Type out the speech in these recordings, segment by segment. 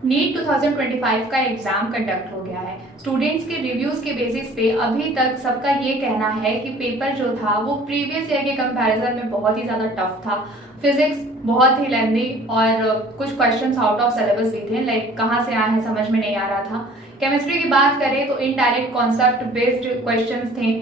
NEET 2025 का exam conduct हो गया है। स्टूडेंट्स के रिव्यूज के बेसिस पे अभी तक सबका ये कहना है कि पेपर जो था वो प्रीवियस ईयर के कंपैरिजन में बहुत ही ज़्यादा टफ था। फिजिक्स बहुत ही लेंदी और कुछ क्वेश्चंस आउट ऑफ सिलेबस भी थे, लाइक कहाँ से आए हैं समझ में नहीं आ रहा था। केमिस्ट्री की बात करें तो इनडायरेक्ट कॉन्सेप्ट बेस्ड क्वेश्चंस थे।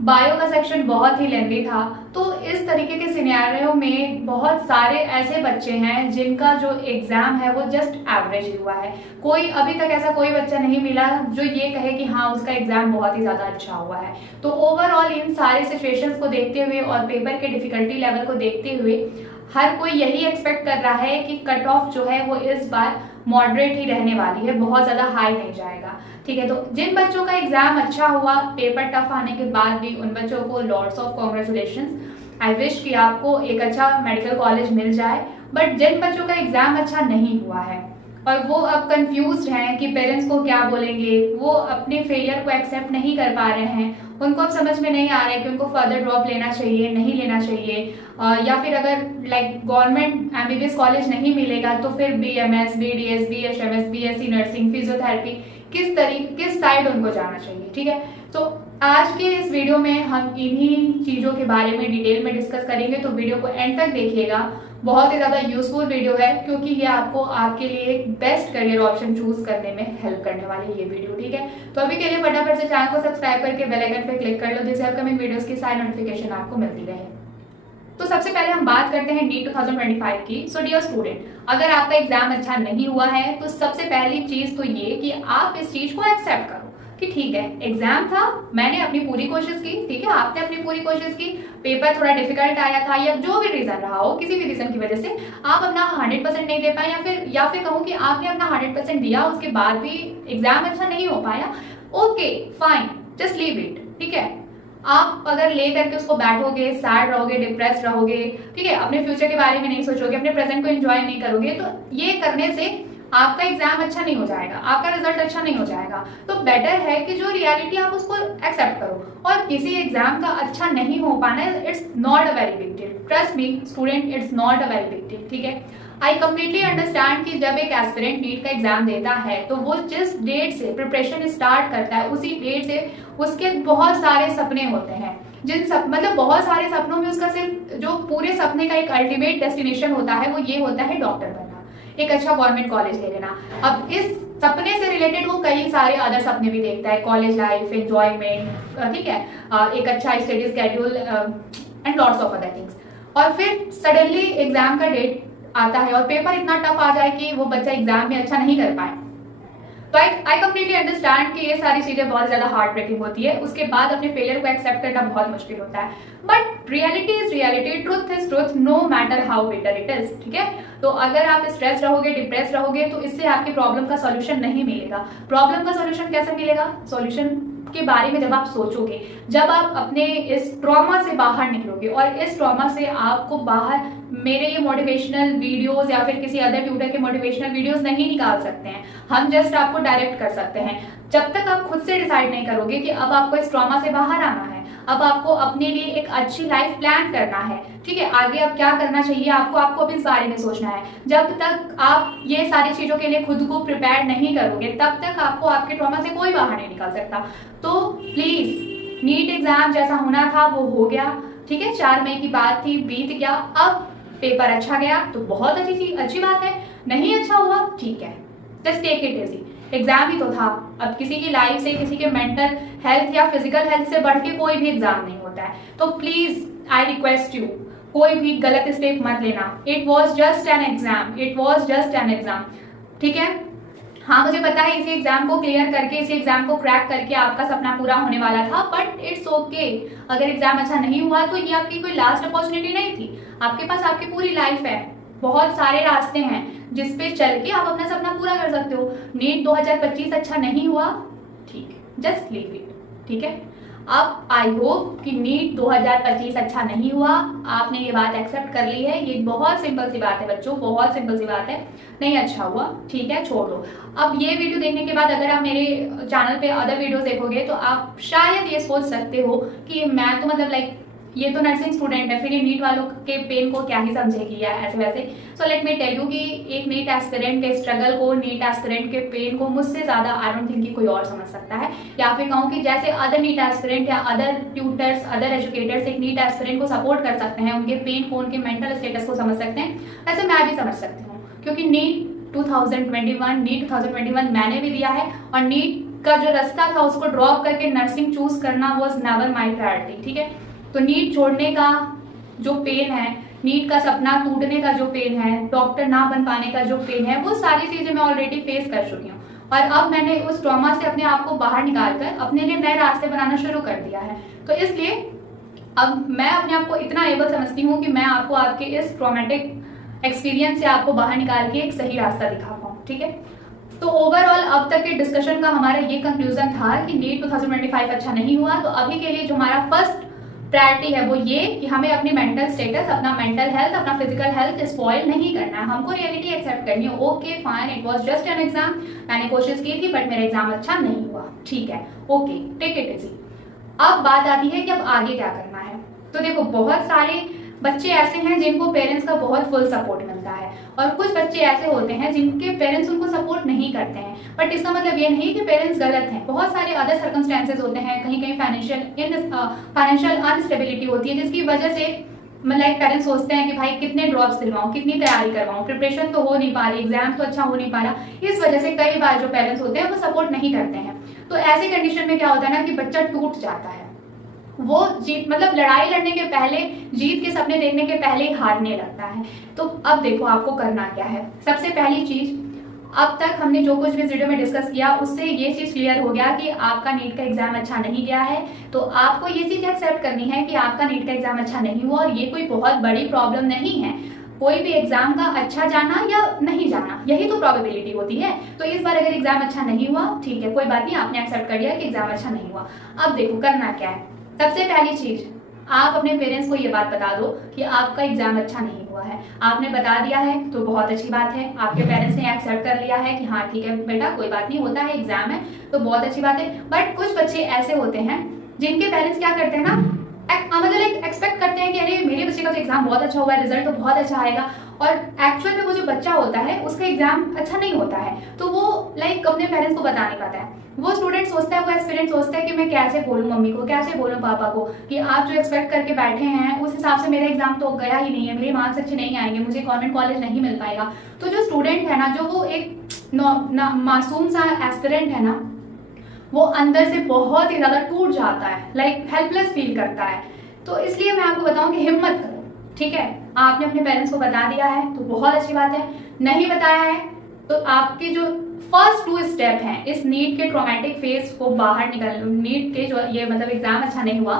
बायो का सेक्शन बहुत ही लेंदी था। तो इस तरीके के सिनेरियो में बहुत सारे ऐसे बच्चे हैं जिनका जो एग्जाम है वो जस्ट एवरेज ही हुआ है। कोई अभी तक ऐसा कोई बच्चा नहीं मिला जो ये कहे कि हाँ उसका एग्जाम बहुत ही ज़्यादा अच्छा हुआ है। तो ओवरऑल इन सारे सिचुएशंस को देखते हुए और पेपर के डिफिकल्टी लेवल को देखते हुए हर कोई यही एक्सपेक्ट कर रहा है कि कट ऑफ जो है वो इस बार मॉडरेट ही रहने वाली है, बहुत ज़्यादा हाई नहीं जाएगा। ठीक है, तो जिन बच्चों का एग्जाम अच्छा हुआ पेपर टफ आने के बाद भी उन बच्चों को lots of congratulation. I wish कि आपको एक अच्छा मेडिकल कॉलेज मिल जाए। बट जिन बच्चों का एग्जाम अच्छा नहीं हुआ है और वो अब कंफ्यूज हैं कि पेरेंट्स को क्या बोलेंगे, वो अपने फेलियर को एक्सेप्ट नहीं कर पा रहे हैं, उनको अब समझ में नहीं आ रहा है कि उनको फर्दर ड्रॉप लेना चाहिए नहीं लेना चाहिए, या फिर अगर लाइक गवर्नमेंट एमबीबीएस कॉलेज नहीं मिलेगा तो फिर BMS, BDS, BHMS, BSc nursing, physiotherapy किस साइड उनको जाना चाहिए। ठीक है, तो आज के इस वीडियो में हम इन्हीं चीज़ों के बारे में डिटेल में डिस्कस करेंगे, तो वीडियो को एंड तक देखिएगा। बहुत ही ज़्यादा यूजफुल वीडियो है क्योंकि ये आपको आपके लिए एक बेस्ट करियर ऑप्शन चूज करने में हेल्प करने वाली है ये वीडियो। ठीक है, तो अभी के लिए फटाफट से चैनल को सब्सक्राइब करके बेल आइकन पर क्लिक कर लो जिससे अपकमिंग वीडियोस की सारी नोटिफिकेशन आपको मिलती रहे। तो सबसे पहले हम बात करते हैं नीट 2025 की। सो डियर स्टूडेंट, अगर आपका एग्जाम अच्छा नहीं हुआ है तो सबसे पहली चीज तो ये कि आप इस चीज को एक्सेप्ट करो कि ठीक है एग्जाम था, मैंने अपनी पूरी कोशिश की। ठीक है, आपने अपनी पूरी कोशिश की, पेपर थोड़ा डिफिकल्ट आया था या जो भी रीजन रहा हो, किसी भी रीजन की वजह से आप अपना 100% नहीं दे पाए या फिर कहूँ कि आपने अपना 100% दिया उसके बाद भी एग्जाम अच्छा नहीं हो पाया। Okay fine, just leave it. ठीक है, आप अगर ले करके उसको बैठोगे, सैड रहोगे, डिप्रेस रहोगे, ठीक है, अपने फ्यूचर के बारे में नहीं सोचोगे, अपने प्रेजेंट को एंजॉय नहीं करोगे, तो ये करने से आपका एग्जाम अच्छा नहीं हो जाएगा, आपका रिजल्ट अच्छा नहीं हो जाएगा। तो बेटर है कि जो रियलिटी आप उसको एक्सेप्ट करो। और किसी एग्जाम का अच्छा नहीं हो पाना it's not a very big deal, trust me student, it's not a very big deal. ठीक है, आई कम्प्लीटली अंडरस्टैंड कि जब एक एस्पिरेंट नीट का एग्जाम देता है तो वो जिस डेट से प्रिपरेशन स्टार्ट करता है उसी डेट से उसके बहुत सारे सपने होते हैं, मतलब बहुत सारे सपनों में उसका सिर्फ जो पूरे सपने का एक अल्टीमेट डेस्टिनेशन होता है वो ये होता है डॉक्टर बनना, एक अच्छा गवर्नमेंट कॉलेज ले लेना। अब इस सपने से रिलेटेड वो कई सारे अदर सपने भी देखता है, कॉलेज लाइफ, एंजॉयमेंट, ठीक है, एक अच्छा study schedule and lots of other things. और फिर सडनली एग्जाम का डेट आता है और पेपर इतना टफ आ जाए कि वो बच्चा एग्जाम में अच्छा नहीं कर पाए। तो आई कम्प्लीटली अंडरस्टैंड कि ये सारी चीजें बहुत ज्यादा हार्ट ब्रेकिंग होती है, उसके बाद अपने फेलियर को एक्सेप्ट करना बहुत मुश्किल होता है। But reality is reality, truth is truth, no matter how bitter it is. ठीक है, तो अगर आप स्ट्रेस रहोगे, डिप्रेस रहोगे तो इससे आपकी प्रॉब्लम का सॉल्यूशन नहीं मिलेगा। प्रॉब्लम का सॉल्यूशन कैसे मिलेगा? सॉल्यूशन के बारे में जब आप सोचोगे, जब आप अपने इस ट्रॉमा से बाहर निकलोगे, और इस ट्रॉमा से आपको बाहर मेरे ये मोटिवेशनल वीडियोस या फिर किसी अदर ट्यूटर के मोटिवेशनल वीडियोस नहीं निकाल सकते हैं, हम जस्ट आपको डायरेक्ट कर सकते हैं। जब तक आप खुद से डिसाइड नहीं करोगे कि अब आपको इस ट्रॉमा से बाहर आना है, अब आपको अपने लिए एक अच्छी लाइफ प्लान करना है, ठीक है, आगे अब क्या करना चाहिए आपको अब इस बारे में सोचना है। जब तक आप ये सारी चीजों के लिए खुद को प्रिपेयर नहीं करोगे तब तक आपको आपके ट्रॉमा से कोई बाहर नहीं निकाल सकता। तो प्लीज, नीट एग्जाम जैसा होना था वो हो गया। ठीक है, 4 मई की बात थी, बीत गया। अब पेपर अच्छा गया तो बहुत अच्छी बात है, नहीं अच्छा हुआ ठीक है, just take it easy, exam ही तो था। अब किसी की लाइफ से, किसी के मेंटल हेल्थ या फिजिकल हेल्थ से बढ़ के कोई भी एग्जाम नहीं होता है। तो प्लीज आई रिक्वेस्ट यू, कोई भी गलत स्टेप मत लेना। It was just an exam, it was just an exam. ठीक है, हाँ मुझे पता है इसी एग्जाम को क्लियर करके, इसी एग्जाम को क्रैक करके आपका सपना पूरा होने वाला था, बट इट्स ओके। अगर एग्जाम अच्छा नहीं हुआ तो ये आपकी कोई लास्ट अपॉर्चुनिटी नहीं थी, आपके पास आपकी पूरी लाइफ है, बहुत सारे रास्ते हैं जिसपे चल के आप अपना सपना पूरा कर सकते हो। नीट 2025 अच्छा नहीं हुआ, ठीक है, जस्ट लीव इट। ठीक है, अब आई होप कि नीट 2025 अच्छा नहीं हुआ, आपने ये बात एक्सेप्ट कर ली है। ये बहुत सिंपल सी बात है बच्चों, बहुत सिंपल सी बात है, नहीं अच्छा हुआ ठीक है, छोड़ दो। अब ये वीडियो देखने के बाद अगर आप मेरे चैनल पे अदर वीडियोस देखोगे तो आप शायद ये सोच सकते हो कि मैं तो मतलब लाइक ये तो नर्सिंग स्टूडेंट है, फिर ये नीट वालों के पेन को क्या ही समझेगी या ऐसे वैसे। So let me tell you कि एक नीट एस्पिरेंट के स्ट्रगल को, नीट एस्पिरेंट के पेन को मुझसे ज़्यादा आई डोंट थिंक कि कोई और समझ सकता है। या फिर कहूँ कि जैसे अदर नीट एस्पिरेंट या अदर ट्यूटर्स, अदर एजुकेटर्स एक नीट एस्पिरेंट को सपोर्ट कर सकते हैं, उनके पेन को, उनके मेंटल स्टेटस को समझ सकते हैं, वैसे मैं भी समझ सकती हूँ। क्योंकि नीट 2021 मैंने भी दिया है, और नीट का जो रास्ता था उसको ड्रॉप करके नर्सिंग चूज करना वॉज नेवर माई प्रायोरिटी, ठीक है। तो नीट छोड़ने का जो पेन है, नीट का सपना टूटने का जो पेन है, डॉक्टर ना बन पाने का जो पेन है, वो सारी चीजें मैं ऑलरेडी फेस कर चुकी हूँ। और अब मैंने उस ट्रॉमा से अपने आप को बाहर निकाल कर अपने लिए नए रास्ते बनाना शुरू कर दिया है। तो इसलिए अब मैं अपने आप को इतना एबल समझती हूँ कि मैं आपको आपके इस ट्रॉमेटिक एक्सपीरियंस से आपको बाहर निकाल के एक सही रास्ता दिखा पाऊँ, ठीक है। तो ओवरऑल अब तक के डिस्कशन का हमारा ये कंक्लूजन था कि नीट 2025 अच्छा नहीं हुआ। तो अभी के लिए जो हमारा फर्स्ट प्रायोरिटी है वो ये कि हमें अपनी मेंटल स्टेटस, अपना मेंटल हेल्थ, अपना फिजिकल हेल्थ स्पॉइल नहीं करना है, हमको रियलिटी एक्सेप्ट करनी है। Okay fine, it was just an exam, मैंने कोशिश की थी बट मेरा एग्जाम अच्छा नहीं हुआ, ठीक है, ओके, टेक इट इजी। अब बात आती है कि अब आगे क्या करना है। तो देखो, बहुत सारे बच्चे ऐसे हैं जिनको पेरेंट्स का बहुत फुल सपोर्ट मिलता है, और कुछ बच्चे ऐसे होते हैं जिनके पेरेंट्स उनको सपोर्ट नहीं करते हैं। बट इसका मतलब ये नहीं कि पेरेंट्स गलत हैं, बहुत सारे अदर सर्कमस्टेंसेज होते हैं, कहीं कहीं फाइनेंशियल अनस्टेबिलिटी होती है, जिसकी वजह से मतलब पेरेंट्स सोचते हैं कि भाई कितने ड्रॉप्स दिलवाऊं, कितनी तैयारी करवाऊं, प्रिपरेशन तो हो नहीं पा रही, एग्जाम तो अच्छा हो नहीं पा रहा। इस वजह से कई बार जो पेरेंट्स होते हैं वो सपोर्ट नहीं करते हैं। तो ऐसी कंडीशन में क्या होता है ना कि बच्चा टूट जाता है, वो जीत मतलब लड़ाई लड़ने के पहले, जीत के सपने देखने के पहले ही हारने लगता है। तो अब देखो आपको करना क्या है। सबसे पहली चीज, अब तक हमने जो कुछ भी वीडियो में डिस्कस किया उससे ये चीज क्लियर हो गया कि आपका नीट का एग्जाम अच्छा नहीं गया है। तो आपको ये चीज एक्सेप्ट करनी है कि आपका नीट का एग्जाम अच्छा नहीं हुआ, और ये कोई बहुत बड़ी प्रॉब्लम नहीं है। कोई भी एग्जाम का अच्छा जाना या नहीं जाना, यही तो प्रोबेबिलिटी होती है। तो इस बार अगर एग्जाम अच्छा नहीं हुआ, ठीक है, कोई बात नहीं, आपने एक्सेप्ट कर लिया कि एग्जाम अच्छा नहीं हुआ। अब देखो करना क्या है। सबसे पहली चीज, आप अपने पेरेंट्स को ये बात बता दो कि आपका एग्जाम अच्छा नहीं हुआ है। आपने बता दिया है तो बहुत अच्छी बात है, आपके पेरेंट्स ने एक्सेप्ट कर लिया है कि हाँ ठीक है बेटा, कोई बात नहीं, होता है, एग्जाम है, तो बहुत अच्छी बात है। बट कुछ बच्चे ऐसे होते हैं जिनके पेरेंट्स क्या करते हैं ना, मतलब एक्सपेक्ट करते हैं कि अरे मेरे बच्चे का तो एग्जाम बहुत अच्छा हुआ है, रिजल्ट तो बहुत अच्छा आएगा, और एक्चुअल में वो जो बच्चा होता है उसका एग्जाम अच्छा नहीं होता है। तो वो अपने पेरेंट्स को बता नहीं पाता है। वो स्टूडेंट सोचता है, वो एस्पिरेंट सोचता है कि मैं कैसे बोलूँ मम्मी को, कैसे बोलूँ पापा को कि आप जो एक्सपेक्ट करके बैठे हैं उस हिसाब से मेरा एग्जाम तो गया ही नहीं है, मेरे मार्क्स अच्छे नहीं आएंगे, मुझे गवर्नमेंट कॉलेज नहीं मिल पाएगा। तो जो स्टूडेंट है ना, जो वो एक मासूम सा एस्पिरेंट है ना, वो अंदर से बहुत ही ज्यादा टूट जाता है, लाइक हेल्पलेस फील करता है। तो इसलिए मैं आपको बताऊं कि हिम्मत करो, ठीक है। आपने अपने पेरेंट्स को बता दिया है तो बहुत अच्छी बात है, नहीं बताया है तो आपके जो फर्स्ट 2 स्टेप हैं इस नीट के ट्रॉमेटिक फेज को बाहर निकल, नीट के जो ये मतलब एग्जाम अच्छा नहीं हुआ,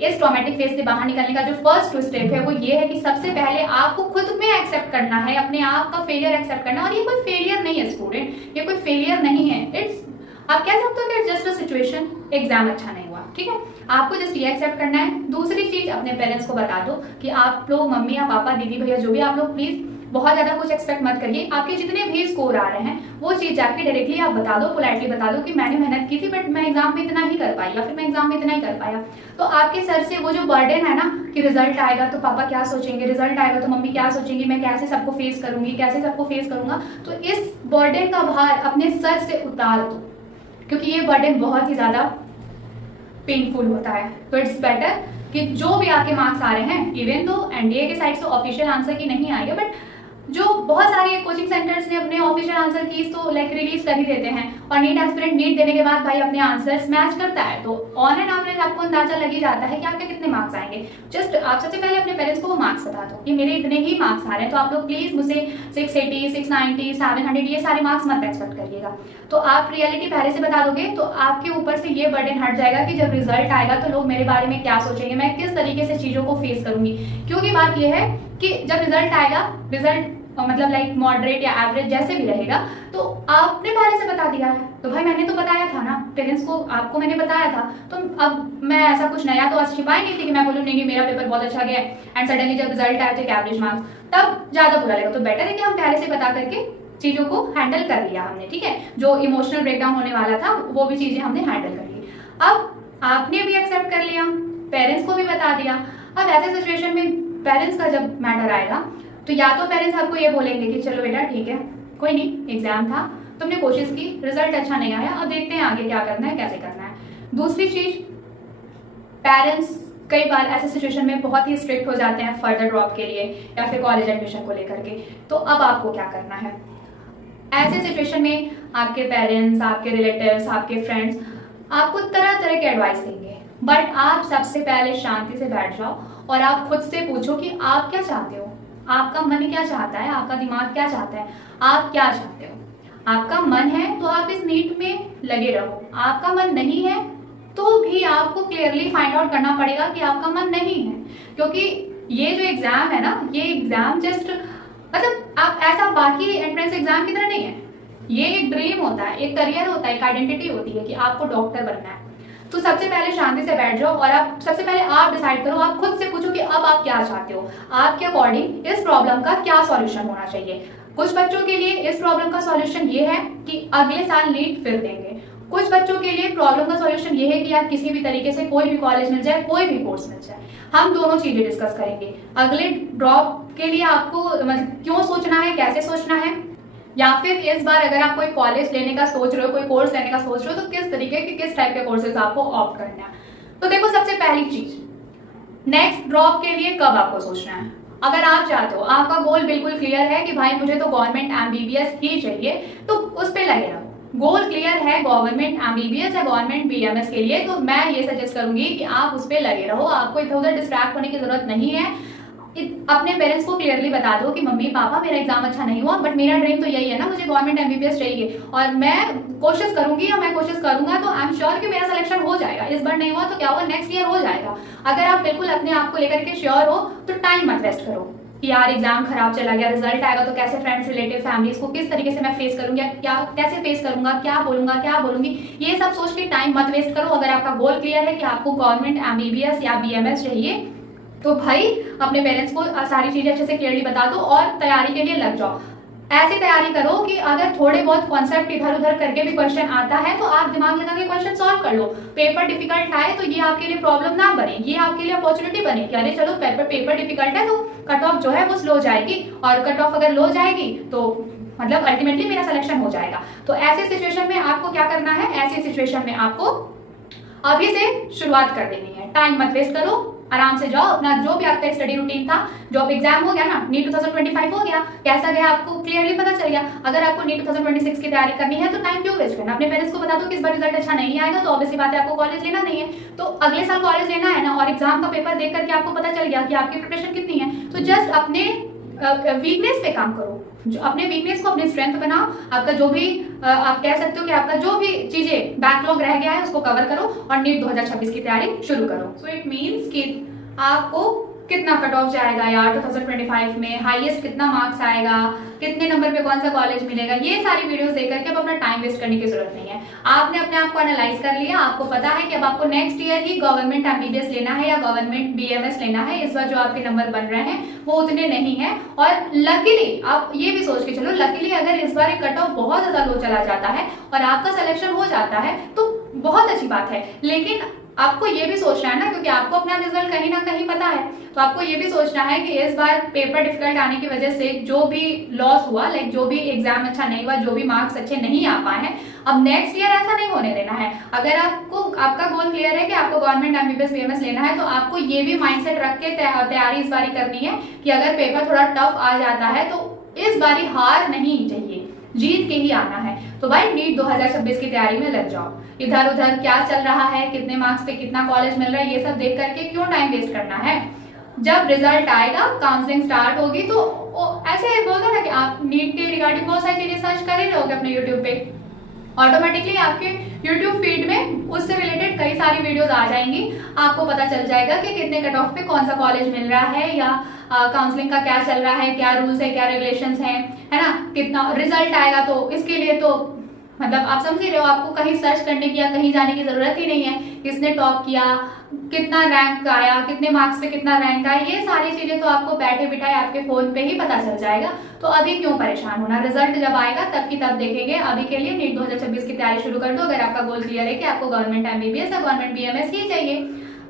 इस ट्रॉमेटिक फेज से बाहर निकलने का जो फर्स्ट 2 स्टेप है वो ये है कि सबसे पहले आपको खुद में एक्सेप्ट करना है, अपने आप का फेलियर एक्सेप्ट करना। और ये कोई फेलियर नहीं है स्टूडेंट, ये कोई फेलियर नहीं है, इट्स, आप कह सकते हो कि जस्ट अ सिचुएशन, एग्जाम अच्छा नहीं हुआ, ठीक है। आपको जस्ट ये एक्सेप्ट करना है। दूसरी चीज, अपने पेरेंट्स को बता दो कि आप लोग, मम्मी या पापा, दीदी भैया, जो भी आप लोग, प्लीज बहुत ज्यादा कुछ एक्सपेक्ट मत करिए। आपके जितने भी स्कोर आ रहे हैं वो चीज जाके डायरेक्टली आप बता दो, पोलाइटली बता दो कि मैंने मेहनत की थी बट मैं एग्जाम में इतना ही कर पाई, या फिर मैं एग्जाम में इतना ही कर पाया। तो आपके सर से वो जो बर्डन है ना कि रिजल्ट आएगा तो पापा क्या सोचेंगे, रिजल्ट आएगा तो मम्मी क्या सोचेंगी, मैं कैसे सबको फेस करूंगी, कैसे सबको फेस करूंगा, तो इस बर्डन का भार अपने सर से उतार दो, क्योंकि ये बर्डन बहुत ही ज्यादा पेनफुल होता है। तो इट्स बेटर कि जो भी आपके मार्क्स आ रहे हैं, इवन तो एनडीए के साइड से ऑफिशियल आंसर की नहीं आएगा, बट जो बहुत सारे कोचिंग सेंटर्स ने अपने ऑफिशियल आंसर कीज तो लाइक रिलीज कर ही देते हैं, और नीट एस्पिरेंट नीट देने के बाद भाई अपने आंसर्स मैच करता है, तो ऑन एंड एवरेज आपको अंदाजा लग ही जाता है कि आपके कितने मार्क्स आएंगे। जस्ट आप सबसे पहले अपने पेरेंट्स को वो मार्क्स बता दो कि मेरे इतने ही मार्क्स आ रहे हैं, तो आप लोग प्लीज मुझसे 680, 690, 700 ये सारे मार्क्स मत एक्सपेक्ट करिएगा। तो आप रियलिटी पहले से बता दोगे तो आपके ऊपर से ये बर्डन हट जाएगा कि जब रिजल्ट आएगा तो लोग मेरे बारे में क्या सोचेंगे, मैं किस तरीके से चीजों को फेस करूंगी। क्योंकि बात यह है कि जब रिजल्ट आएगा, रिजल्ट मतलब लाइक मॉडरेट या एवरेज जैसे भी रहेगा, तो आपने पहले से बता दिया है, तो भाई मैंने तो बताया था ना पेरेंट्स को, आपको मैंने बताया था, तो अब मैं ऐसा कुछ नया तो आज छिपाई नहीं थी कि मैं बोलूँ नहीं मेरा पेपर बहुत अच्छा गया एंड सडनली जब रिजल्ट आया तो एक एवरेज मार्क्स, तब ज्यादा बुरा लगेगा। तो बेटर है कि हम पहले से बता करके चीजों को हैंडल कर लिया हमने, ठीक है। जो इमोशनल ब्रेकडाउन होने वाला था वो भी चीजें हमने हैंडल कर ली। अब आपने भी एक्सेप्ट कर लिया, पेरेंट्स को भी बता दिया, अब ऐसे सिचुएशन में पेरेंट्स का जब मैटर आएगा तो या तो पेरेंट्स आपको ये बोलेंगे कि चलो बेटा ठीक है, कोई नहीं, एग्जाम था, तुमने कोशिश की, रिजल्ट अच्छा नहीं आया, अब देखते हैं आगे क्या करना है, कैसे करना है। दूसरी चीज, पेरेंट्स कई बार ऐसे सिचुएशन में बहुत ही स्ट्रिक्ट हो जाते हैं फर्दर ड्रॉप के लिए या फिर कॉलेज एडमिशन को लेकर के। तो अब आपको क्या करना है? ऐसे सिचुएशन में आपके पेरेंट्स, आपके रिलेटिव्स, आपके फ्रेंड्स आपको तरह तरह के एडवाइस देंगे, बट आप सबसे पहले शांति से बैठ जाओ और आप खुद से पूछो कि आप क्या चाहते हो, आपका मन क्या चाहता है, आपका दिमाग क्या चाहता है, आप क्या चाहते हो। आपका मन है तो आप इस नीट में लगे रहो, आपका मन नहीं है तो भी आपको क्लियरली फाइंड आउट करना पड़ेगा कि आपका मन नहीं है। क्योंकि ये जो एग्जाम है ना, ये एग्जाम जस्ट मतलब आप ऐसा बाकी एंट्रेंस एग्जाम की तरह नहीं है, ये एक ड्रीम होता है, एक करियर होता है, एक आइडेंटिटी होती है कि आपको डॉक्टर बनना है। तो सबसे पहले शांति से बैठ जाओ और आप सबसे पहले आप डिसाइड करो, आप खुद से पूछो कि अब आप क्या चाहते हो, आपके अकॉर्डिंग इस प्रॉब्लम का क्या सॉल्यूशन होना चाहिए। कुछ बच्चों के लिए इस प्रॉब्लम का सॉल्यूशन ये है कि अगले साल नीट फिर देंगे। कुछ बच्चों के लिए प्रॉब्लम का सॉल्यूशन ये है कि यार किसी भी तरीके से कोई भी कॉलेज मिल जाए, कोई भी कोर्स मिल जाए। हम दोनों चीजें डिस्कस करेंगे। अगले ड्रॉप के लिए आपको मतलब क्यों सोचना है, कैसे सोचना है, या फिर इस बार अगर आप कोई कॉलेज लेने का सोच रहे हो, कोई कोर्स लेने का सोच रहे हो, तो किस तरीके के किस टाइप के कोर्सेज आपको ऑप्ट करना है। तो देखो, सबसे पहली चीज, नेक्स्ट ड्रॉप के लिए कब आपको सोचना है। अगर आप चाहते हो, आपका गोल बिल्कुल क्लियर है कि भाई मुझे तो गवर्नमेंट एमबीबीएस ही चाहिए, तो उस पर लगे रहो। गोल क्लियर है गवर्नमेंट एमबीबीएस या गवर्नमेंट बीएमएस के लिए, तो मैं ये सजेस्ट करूंगी कि आप उस पर लगे रहो। आपको इधर उधर डिस्ट्रैक्ट होने की जरूरत नहीं है। अपने पेरेंट्स को क्लियरली बता दो कि मम्मी पापा मेरा एग्जाम अच्छा नहीं हुआ, बट मेरा ड्रीम तो यही है ना, मुझे गवर्नमेंट एमबीबीएस चाहिए और मैं कोशिश करूंगी और मैं कोशिश करूंगा तो आई एम श्योर कि मेरा सिलेक्शन हो जाएगा। इस बार नहीं हुआ तो क्या हुआ, नेक्स्ट ईयर हो जाएगा। अगर आप बिल्कुल अपने आप को लेकर के श्योर हो तो टाइम मत वेस्ट करो कि यार एग्जाम खराब चला गया, रिजल्ट आएगा तो कैसे फ्रेंड्स, रिलेटिव, फैमिलीज को किस तरीके से मैं फेस करूंगी, क्या कैसे फेस करूंगा, क्या बोलूंगा, क्या बोलूंगी, ये सब सोच के टाइम मत वेस्ट करो। अगर आपका गोल क्लियर है कि आपको गवर्नमेंट एमबीबीएस या बीएमएस चाहिए, तो भाई अपने पेरेंट्स को सारी चीजें अच्छे से क्लियरली बता दो और तैयारी के लिए लग जाओ। ऐसी तैयारी करो कि अगर थोड़े बहुत कॉन्सेप्ट इधर उधर करके भी क्वेश्चन आता है तो आप दिमाग लगा के क्वेश्चन सॉल्व कर लो। पेपर डिफिकल्ट आए तो ये आपके लिए प्रॉब्लम ना बने, ये आपके लिए अपॉर्चुनिटी बने कि अरे चलो पेपर डिफिकल्ट है तो कट ऑफ जो है वो स्लो जाएगी, और कट ऑफ अगर लो जाएगी तो मतलब अल्टीमेटली मेरा सिलेक्शन हो जाएगा। तो ऐसे सिचुएशन में आपको क्या करना है, ऐसी सिचुएशन में आपको अभी से शुरुआत कर देनी है। टाइम मत वेस्ट करो, आराम से जाओ। अपना जो भी आपका स्टडी रूटीन था, जो अब एग्जाम हो गया ना, नीट 2025 हो गया, कैसा गया आपको क्लियरली पता चल गया। अगर आपको नीट 2026 की तैयारी करनी है तो टाइम क्यों वेस्ट करना। अपने पेरेंट्स को बता दो कि इस बार रिजल्ट अच्छा नहीं आएगा तो ऑब्वियसली बात है आपको कॉलेज लेना नहीं है, तो अगले साल कॉलेज लेना है ना, और एग्जाम का पेपर देख करके आपको पता चल गया कि आपकी प्रिपरेशन कितनी है। तो जस्ट अपने वीकनेस पे काम करो, जो अपने वीकनेस को अपने स्ट्रेंथ बनाओ। आपका जो भी आप कह सकते हो कि आपका जो भी चीजें बैकलॉग रह गया है उसको कवर करो और नीट 2026 की तैयारी शुरू करो। सो इट मींस कि आपको कितना कट ऑफ जाएगा यार 2025 में, हाईएस्ट कितना मार्क्स आएगा, कितने नंबर पे कौन सा कॉलेज मिलेगा, ये सारी वीडियोस देख करके अब अपना टाइम वेस्ट करने की जरूरत नहीं है। आपने अपने आप को एनालाइज कर लिया, आपको पता है कि अब आपको नेक्स्ट ईयर ही गवर्नमेंट एमबीबीएस लेना है या गवर्नमेंट बीएमएस लेना है। इस बार जो आपके नंबर बन रहे हैं वो उतने नहीं है, और लकीली आप ये भी सोच के चलो, लकीली अगर इस बार कट ऑफ बहुत ज्यादा लो चला जाता है और आपका सिलेक्शन हो जाता है तो बहुत अच्छी बात है। लेकिन आपको ये भी सोचना है ना, क्योंकि आपको अपना रिजल्ट कहीं ना कहीं पता है, तो आपको ये भी सोचना है कि इस बार पेपर डिफिकल्ट आने की वजह से जो भी लॉस हुआ, लाइक जो भी एग्जाम अच्छा नहीं हुआ, जो भी मार्क्स अच्छे नहीं आ पाए हैं, अब नेक्स्ट ईयर ऐसा नहीं होने देना है। अगर आपको आपका गोल क्लियर है कि आपको गवर्नमेंट एमबीबीएस बीएमएस लेना है, तो आपको ये भी माइंडसेट रख के तैयारी इस बारी करनी है कि अगर पेपर थोड़ा टफ आ जाता है तो इस बारी हार नहीं चाहिए, जीत के ही आना है। तो भाई नीट 2026 की तैयारी में लग जाओ। इधर उधर क्या चल रहा है, कितने मार्क्स पे कितना कॉलेज मिल रहा है, ये सब देख करके क्यों टाइम वेस्ट करना है। जब रिजल्ट आएगा, काउंसलिंग स्टार्ट होगी, तो ऐसे बोलते ना कि आप नीट के रिगार्डिंग बहुत सारी चीजें सर्च कर ही रहोगे अपने यूट्यूब पे, ऑटोमेटिकली आपके यूट्यूब फीड में उससे रिलेटेड कई सारी वीडियोस आ जाएंगी। आपको पता चल जाएगा कि कितने कट ऑफ पे कौन सा कॉलेज मिल रहा है, या काउंसलिंग का क्या चल रहा है, क्या रूल्स है, क्या रेगुलेशंस हैं, है ना। कितना रिजल्ट आएगा तो इसके लिए तो मतलब आप समझ ही रहे हो, आपको कहीं सर्च करने की या कहीं जाने की जरूरत ही नहीं है। किसने टॉप किया, कितना रैंक आया, कितने मार्क्स पे कितना रैंक आया, ये सारी चीजें तो आपको बैठे बिठाए आपके फोन पे ही पता चल जाएगा। तो अभी क्यों परेशान होना, रिजल्ट जब आएगा तब की तब देखेंगे। अभी के लिए नीट 2026 की तैयारी शुरू कर दो, अगर आपका गोल क्लियर है कि आपको गवर्नमेंट एमबीबीएस या गवर्नमेंट बीएमएस ही चाहिए।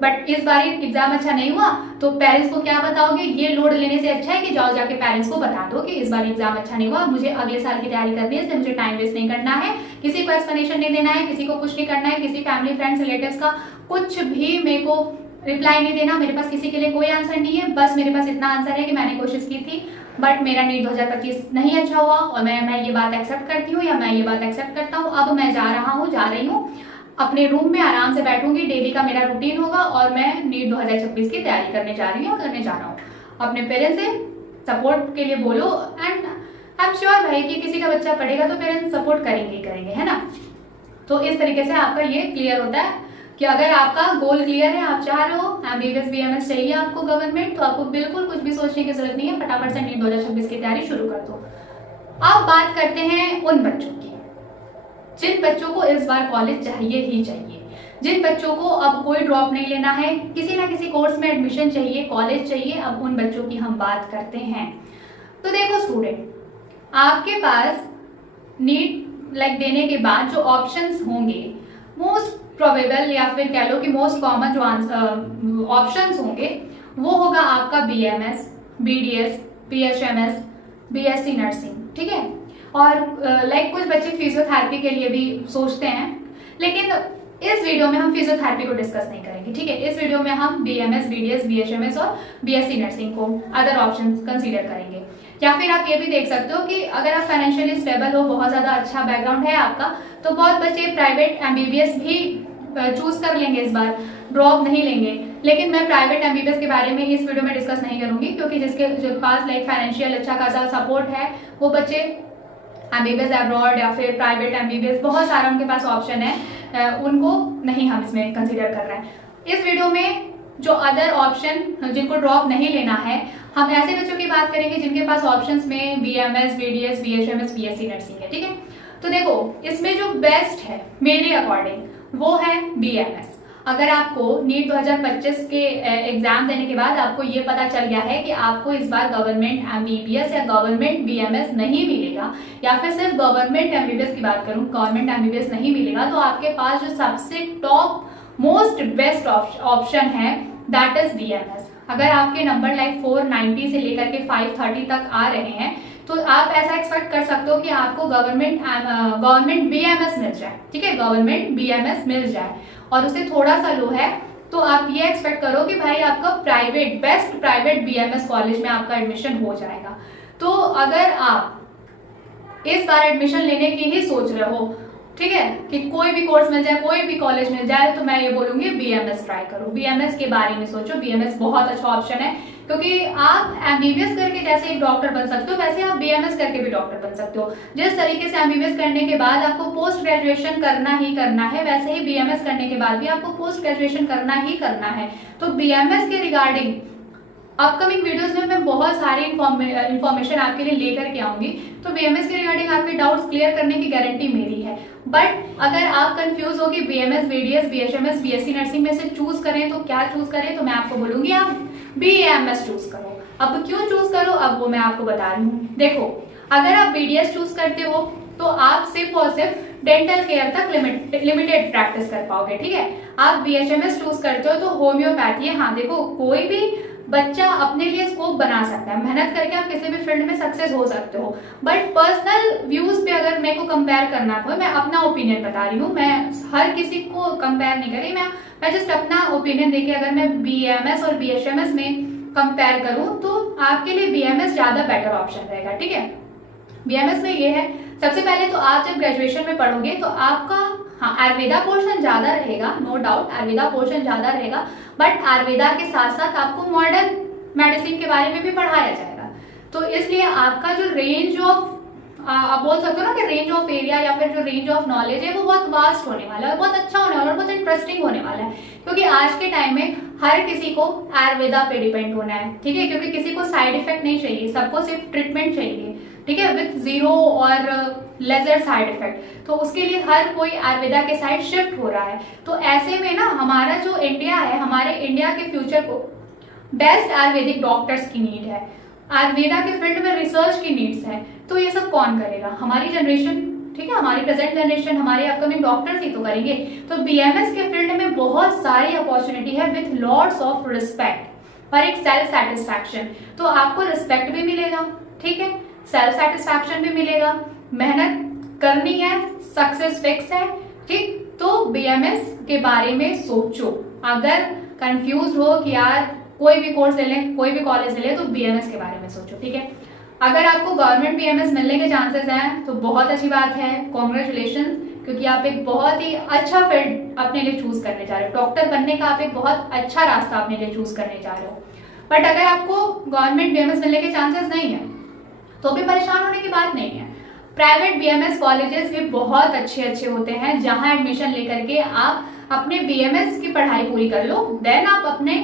बट इस बार एग्जाम अच्छा नहीं हुआ तो पेरेंट्स को क्या बताओगे? ये लोड लेने से अच्छा है कि जाओ जाके पेरेंट्स को बता दो कि इस बार एग्जाम अच्छा नहीं हुआ, मुझे अगले साल की तैयारी करनी है, इसलिए मुझे टाइम वेस्ट नहीं करना है, किसी को एक्सप्लेनेशन नहीं देना है, किसी को कुछ नहीं करना है, किसी फैमिली फ्रेंड्स रिलेटिव्स का कुछ भी मेरे को रिप्लाई नहीं देना, मेरे पास किसी के लिए कोई आंसर नहीं है, बस मेरे पास इतना आंसर है कि मैंने कोशिश की थी बट मेरा नीट 2025 नहीं अच्छा हुआ और मैं ये बात एक्सेप्ट करती हूँ या मैं ये बात एक्सेप्ट करता हूँ। अब मैं जा रही हूँ अपने रूम में आराम से बैठूंगी, डेली का मेरा रूटीन होगा और मैं नीट 2026 की तैयारी करने जा रही हूँ और करने जा रहा हूँ। अपने पेरेंट्स से सपोर्ट के लिए बोलो एंड आई एम श्योर भाई कि किसी का बच्चा पढ़ेगा तो पेरेंट्स सपोर्ट करेंगे, है ना। तो इस तरीके से आपका ये क्लियर होता है कि अगर आपका गोल क्लियर है, आप चाह रहे हो MBBS BMS चाहिए आपको गवर्नमेंट, तो आपको बिल्कुल कुछ भी सोचने की जरूरत नहीं है, फटाफट से नीट 2026 की तैयारी शुरू कर दो। अब बात करते हैं उन बच्चों की जिन बच्चों को इस बार कॉलेज चाहिए ही चाहिए, जिन बच्चों को अब कोई ड्रॉप नहीं लेना है, किसी ना किसी कोर्स में एडमिशन चाहिए, कॉलेज चाहिए, अब उन बच्चों की हम बात करते हैं। तो देखो स्टूडेंट, आपके पास नीट देने के बाद जो ऑप्शंस होंगे, मोस्ट प्रोबेबल या फिर कह लो कि मोस्ट कॉमन जो ऑप्शंस होंगे वो होगा आपका BMS, BDS, PHMS, BSc nursing, ठीक है। और कुछ बच्चे फिजियोथेरेपी के लिए भी सोचते हैं, लेकिन इस वीडियो में हम फिजियोथेरेपी को डिस्कस नहीं करेंगे, ठीक है। इस वीडियो में हम BMS, BDS, BHMS और BSc नर्सिंग को अदर ऑप्शंस कंसीडर करेंगे। या फिर आप ये भी देख सकते हो कि अगर आप फाइनेंशियली स्टेबल हो, बहुत ज़्यादा अच्छा बैकग्राउंड है आपका, तो बहुत बच्चे प्राइवेट MBBS भी चूज कर लेंगे, इस बार ड्रॉप नहीं लेंगे। लेकिन मैं प्राइवेट MBBS के बारे में इस वीडियो में डिस्कस नहीं करूंगी, क्योंकि जिसके पास फाइनेंशियल अच्छा खासा सपोर्ट है वो बच्चे MBBS अब्रॉड या फिर प्राइवेट MBBS, बहुत सारा उनके पास ऑप्शन है, उनको नहीं हम इसमें कंसीडर कर रहे हैं। इस वीडियो में जो अदर ऑप्शन जिनको ड्रॉप नहीं लेना है, हम ऐसे बच्चों की बात करेंगे जिनके पास ऑप्शंस में BMS, BDS, BHMS, BSc nursing है, ठीक है। तो देखो, इसमें जो बेस्ट है मेरे अकॉर्डिंग वो है BMS। अगर आपको नीट 2025 के एग्जाम देने के बाद आपको ये पता चल गया है कि आपको इस बार गवर्नमेंट MBBS या गवर्नमेंट BMS नहीं मिलेगा, या फिर सिर्फ गवर्नमेंट MBBS की बात करूं, गवर्नमेंट MBBS नहीं मिलेगा, तो आपके पास जो सबसे टॉप मोस्ट बेस्ट ऑप्शन है दैट इज BMS। अगर आपके नंबर 490 से लेकर के 530 तक आ रहे हैं तो आप ऐसा एक्सपेक्ट कर सकते हो कि आपको गवर्नमेंट BMS मिल जाए, ठीक है, गवर्नमेंट BMS मिल जाए, और उससे थोड़ा सा लो है तो आप ये एक्सपेक्ट करो कि भाई आपका बेस्ट प्राइवेट BMS कॉलेज में आपका एडमिशन हो जाएगा। तो अगर आप इस बार एडमिशन लेने की ही सोच रहे हो, ठीक है, कि कोई भी कोर्स मिल जाए, कोई भी कॉलेज मिल जाए, तो मैं ये बोलूंगी BMS ट्राई करो, BMS के बारे में सोचो। BMS बहुत अच्छा ऑप्शन है, क्योंकि आप MBBS करके जैसे एक डॉक्टर बन सकते हो, वैसे आप BMS करके भी डॉक्टर बन सकते हो। जिस तरीके से MBBS करने के बाद आपको पोस्ट ग्रेजुएशन करना ही करना है, वैसे ही BMS करने के बाद भी आपको पोस्ट ग्रेजुएशन करना ही करना है। तो BMS के रिगार्डिंग अपकमिंग वीडियोस में मैं बहुत सारी इंफॉर्मेशन आपके लिए लेकर के आऊंगी, तो BMS के रिगार्डिंग आपके डाउट्स क्लियर करने की गारंटी मेरी है। बट अगर आप कंफ्यूज हो कि BMS, BDS, BHMS, BSc nursing में से चूज करें तो क्या चूज करें, तो मैं आपको बोलूंगी आप BMS चूज करो। अब क्यों चूज करो, अब वो मैं आपको बता रही हूँ। देखो, अगर आप BDS चूज करते हो तो आप सिर्फ और सिर्फ डेंटल केयर तक लिमिटेड प्रैक्टिस कर पाओगे, ठीक है। आप BHMS चूज करते हो तो होम्योपैथी है। हाँ देखो, कोई भी बच्चा अपने लिए स्कोप बना सकता है, मेहनत करके आप किसी भी फील्ड में सक्सेस हो सकते हो, बट पर्सनल व्यूज पे अगर मेरे को कंपेयर करना हो, मैं अपना ओपिनियन बता रही हूँ, मैं हर किसी को कंपेयर नहीं कर रही, मैं जस्ट अपना ओपिनियन देके अगर मैं BMS और BHMS में कंपेयर करूँ तो आपके लिए BMS ज्यादा बेटर ऑप्शन रहेगा, ठीक है। BMS में ये है, सबसे पहले तो आप जब ग्रेजुएशन में पढ़ोगे तो आपका आयुर्वेदा पोर्शन ज्यादा रहेगा, नो डाउट आयुर्वेदा पोर्शन ज्यादा रहेगा, बट आयुर्वेदा के साथ साथ आपको मॉडर्न मेडिसिन के बारे में भी पढ़ाया जाएगा। तो इसलिए आपका जो रेंज ऑफ आप बोल सकते हो ना कि रेंज ऑफ एरिया या फिर जो रेंज ऑफ नॉलेज है वो बहुत वास्ट होने वाला है, बहुत अच्छा होने वाला है और बहुत इंटरेस्टिंग होने वाला है, क्योंकि आज के टाइम में हर किसी को आयुर्वेदा पे डिपेंड होना है, ठीक है, क्योंकि किसी को साइड इफेक्ट नहीं चाहिए, सबको सिर्फ ट्रीटमेंट चाहिए, ठीक है, विथ जीरो और लेजर साइड इफेक्ट। तो उसके लिए हर कोई आयुर्वेदा के साइड शिफ्ट हो रहा है। तो ऐसे में ना हमारा जो इंडिया है, हमारे इंडिया के फ्यूचर को बेस्ट आयुर्वेदिक डॉक्टर्स की नीड है, आयुर्वेदा के फील्ड में रिसर्च की नीड्स है, तो ये सब कौन करेगा, हमारी जनरेशन, ठीक है, हमारी प्रेजेंट जनरेशन, हमारे अपकमिंग डॉक्टर्स ही तो करेंगे। तो बीएमएस के फील्ड में बहुत सारी अपॉर्चुनिटी है विथ लॉट्स ऑफ रिस्पेक्ट और एक सेल्फ सेटिस्फैक्शन। तो आपको रिस्पेक्ट भी मिलेगा, ठीक है, सेल्फ सेटिस्फैक्शन भी मिलेगा, मेहनत करनी है, सक्सेस फिक्स है, ठीक। तो बीएमएस के बारे में सोचो। अगर कंफ्यूज हो कि यार कोई भी कोर्स ले लें, कोई भी कॉलेज ले लें, तो बीएमएस के बारे में सोचो, ठीक है। अगर आपको गवर्नमेंट बीएमएस मिलने के चांसेस हैं तो बहुत अच्छी बात है, कॉन्ग्रेचुलेशन, क्योंकि आप एक बहुत ही अच्छा फील्ड अपने लिए चूज करने जा रहे हो। डॉक्टर बनने का आप एक बहुत अच्छा रास्ता अपने लिए चूज करने जा रहे हो। बट अगर आपको गवर्नमेंट बीएमएस मिलने के चांसेस नहीं है तो भी परेशान होने की बात नहीं है। प्राइवेट बीएमएस कॉलेजेस भी बहुत अच्छे होते हैं, जहां एडमिशन लेकर के आप अपने बीएमएस की पढ़ाई पूरी कर लो, देन आप अपने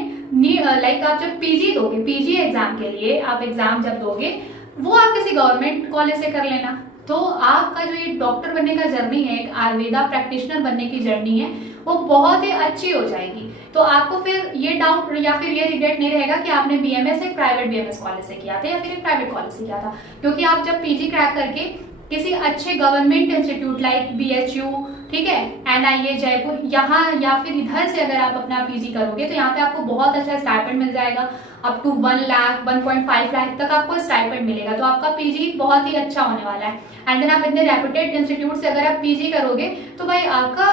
आप जब पीजी दोगे, पीजी एग्जाम के लिए आप एग्जाम जब दोगे, वो आप किसी गवर्नमेंट कॉलेज से कर लेना। तो आपका जो ये डॉक्टर बनने का जर्नी है, एक आयुर्वेदा प्रैक्टिशनर बनने की जर्नी है, वो बहुत ही अच्छी हो जाएगी। तो आपको फिर ये डाउट या फिर ये रिग्रेट नहीं रहेगा कि आपने बीएमएस एक प्राइवेट बीएमएस कॉलेज से किया था या फिर एक प्राइवेट कॉलेज से किया था, क्योंकि आप जब पीजी क्रैक करके किसी अच्छे गवर्नमेंट इंस्टीट्यूट लाइक बीएचयू, ठीक है, एनआईए जयपुर, यहाँ या फिर इधर से अगर आप अपना पीजी करोगे तो यहाँ पे आपको बहुत अच्छा स्टाइपेंड मिल जाएगा, अप टू 1 लाख 1.5 लाख तक आपको स्टाइपेंड मिलेगा। तो आपका पीजी बहुत ही अच्छा होने वाला है। एंड देन आप इतने रेपुटेड इंस्टीट्यूट से अगर आप पीजी करोगे तो भाई आपका